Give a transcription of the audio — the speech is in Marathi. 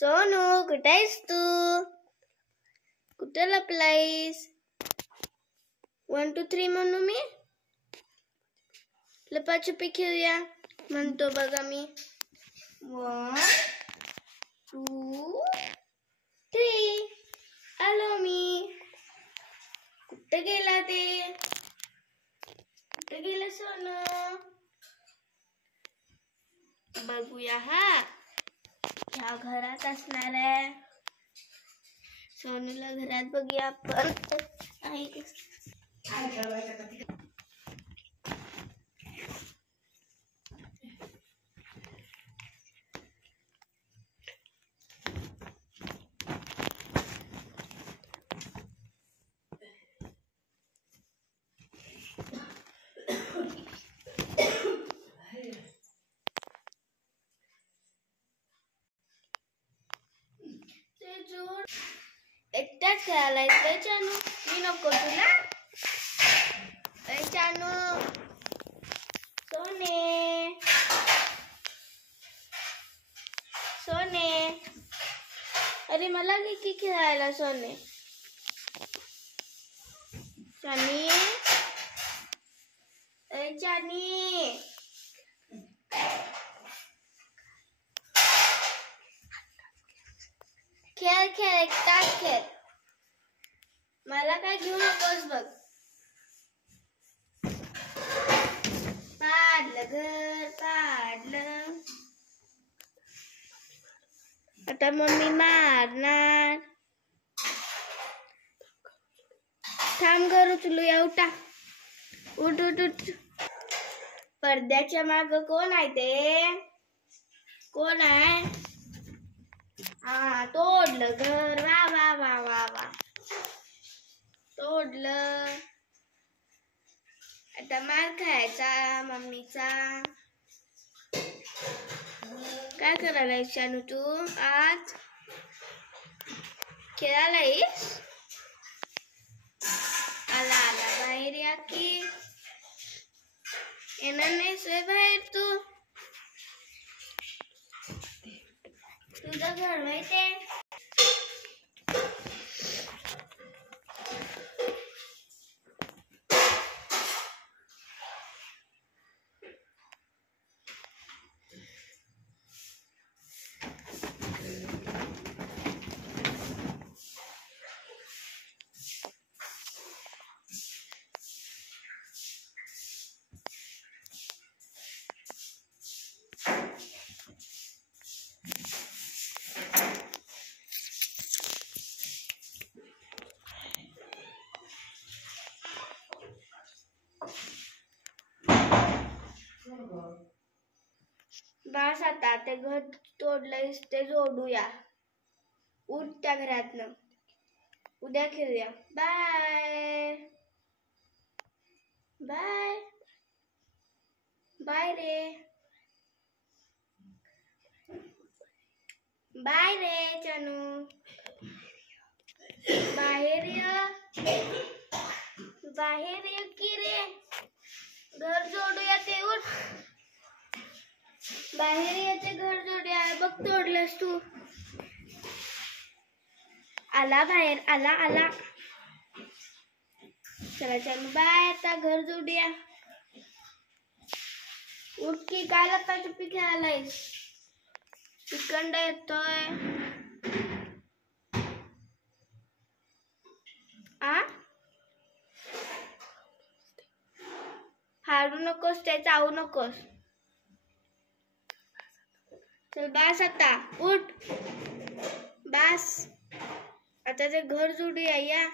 सोनू, कुठे आहेस तू? कुठे लपलायस? 1 2 3 म्हणू मी? लपाछपी खेळूया म्हणतो बघा मी. 1 2 3. आलो मी. कुठे गेला ते? कुठे गेला सोनू? बघूया हा. ह्या घरात असणार आहे. सोनूला घरात बघूया आपण. एकटाच खेळायला येतोय चानू. मी नको तुला. चानू, सोने सोने, अरे मला की खेळायला सोने. चानी, अरे चानी, खेळ खेळ, एकटाच खेळ. मला काय घेऊ नकोस बघ. पाडलं घर, पाडलं. आता मम्मी मारणार. थांब घर उचलूया. उठा, उठ उठ उठ. पडद्याच्या माग कोण आहे ते? कोण आहे? हा, तोडलं घर. वा वा वा वा वा, तोडलं. आता मार खायचा मम्मीचा. काय करायला शानू तू आज? खेळायलायस? आला आला, बाहेर या की. येणार नाहीस बाहेर तू? तुझं घर माहितीये? बस आता, ते घर तोडलंयस ते जोडूया. उठ त्या घरातनं. उद्या खेळूया. बाय बाय बाय रे. बाय रे चानू. बाहेर ये. बाहेर ये की रे. घर जोडूया ते. उठ, बाहेर याचे घर जोडूया. बघ तोडलंस तू. आला बाहेर, आला आला. चला चालू, बाय. आता घर जोडूया. उठ की, काय लपाछपी खेळायलायस? तिकडं येतोय. आ, फाडू नकोस ते, चावू नकोस. चल बस आता. उठ, बस. आता ते घर जोडूया या.